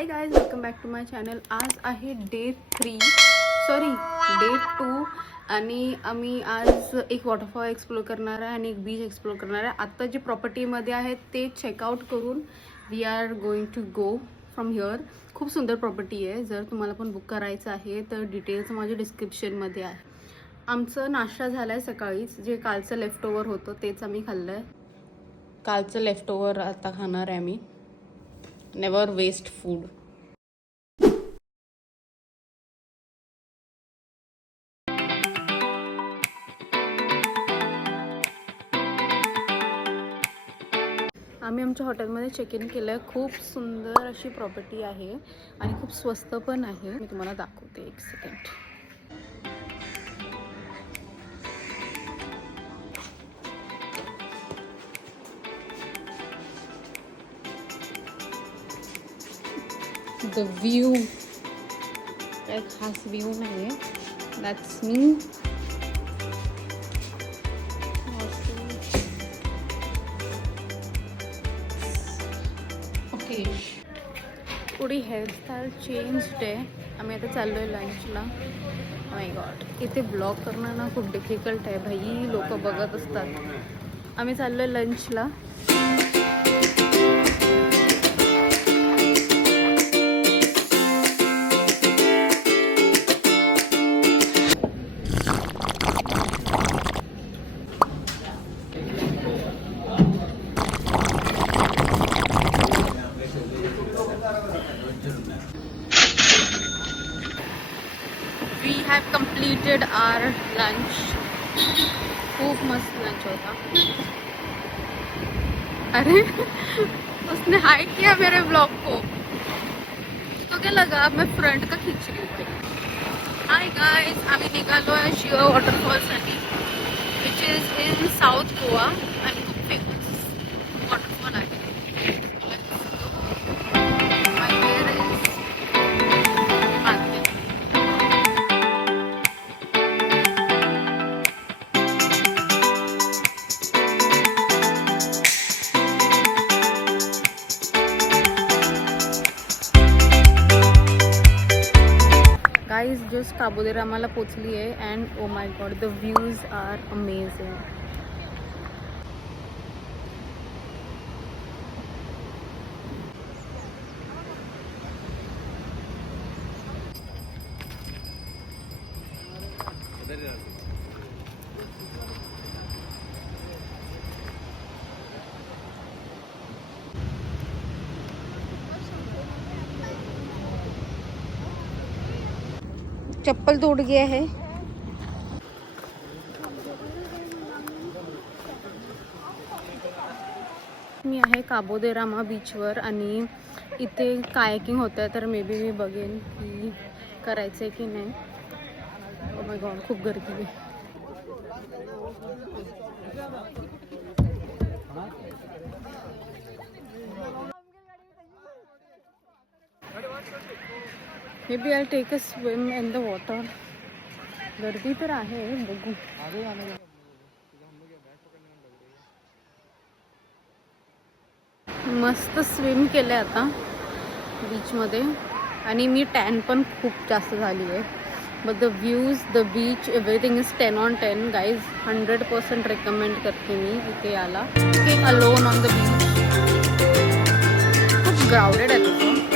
Hi guys, welcome back to my channel. आज आहे डे 2 आणि आम्ही आज एक वॉटरफॉल एक्सप्लोर करणार आहे आणि एक बीच एक्सप्लोर करणार आहे. आत्ता जी प्रॉपर्टीमध्ये आहे ते चेकआउट करून we are going to go from here. खूप सुंदर प्रॉपर्टी आहे. जर तुम्हाला पण बुक करायचं आहे तर डिटेल्स माझ्या डिस्क्रिप्शनमध्ये आहे. आमचं नाश्ता झाला आहे सकाळीच. जे कालचं लेफ्ट ओव्हर होतं तेच आम्ही खाल्लं आहे. कालचं लेफ्ट ओव्हर आता खाणार आहे आम्ही. Never waste food. आम्ही आमच्या हॉटेलमध्ये चेक इन केलं आहे. खूप सुंदर अशी प्रॉपर्टी आहे आणि खूप स्वस्त पण आहे. मी तुम्हाला दाखवते, एक सेकंड. द व्ह्यू काही खास व्ह्यू नाही आहे. दॅट्स मी. ओके, थोडी हेअरस्टाईल चेंज्ड आहे. आम्ही आता चाललो आहे लंचला. माय गॉड, इथे ब्लॉग करणं ना खूप डिफिकल्ट आहे भाई. लोक बघत असतात. आम्ही चाललो आहे लंचला. We have completed our lunch. खूप मस्त लंच होता. अरे उसने हाइड किया मेरे ब्लॉग को. तो क्या लगा मैं फ्रंट का खींच रही हूँ. हाय गाइस, आम्ही निघालो आहे शिवा वॉटरफॉलसाठी, which is in south Goa आणि खूप फेमस वॉटरफॉल आहे. गाइज जस्ट काबोदेरामाला पोचली आहे and oh my god, the views are amazing. चप्पल तोड़ गया है. मी आहे काबोदेरामा बीचवर आणि इथे कायाकिंग होतं आहे. तर मे बी मी बघेन की करायचं आहे की नाही. ओ माय गॉड, खूप गर्दी आहे. Maybe I take a swim in the water. गर्दी तर आहे, बघू. मस्त स्विम केलं आहे आता बीचमध्ये आणि मी टॅन पण खूप जास्त झाली आहे. But the views, the beach, everything is 10 on 10 गाईज. 100% रेकमेंड करते मी इथे याला. Alone on the beach. खूप ग्राउडेड आहे तसं.